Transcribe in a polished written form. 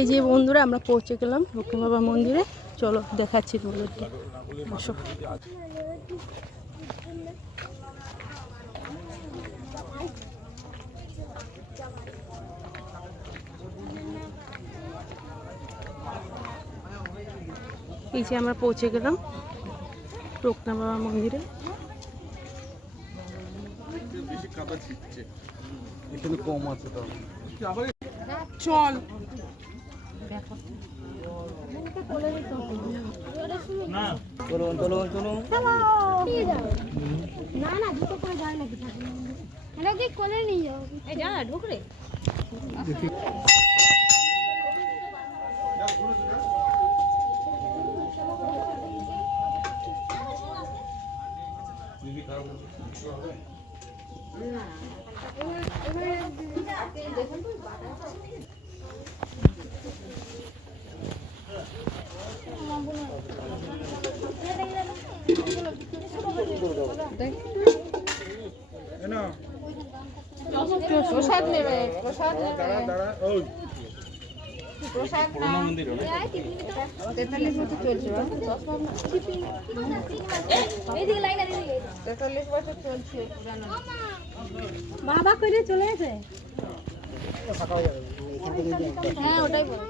এই যে বন্ধুরা আমরা পৌঁছে গেলাম লক্ষ্মী বাবা মন্দিরে। চলো দেখাচ্ছি তোমাদেরকে, আসো। এই যে আমরা পৌঁছে গেলাম লক্ষ্মী বাবা মন্দিরে। কম আছে তো, চল চলুন চলুন চলুন। না না দুটো করে যায় নাকি এটা কি কোলে নিয়ে যাও এই যা ঢুক রে প্রসাদ নেবে প্রসাদ নেবে প্রসাদ না 43 বছর চলছে এইদিকে লাইন আছে 43 বছর চলছে পুরানো বাবা কইরে চলে আসে হ্যাঁ ওটাই বল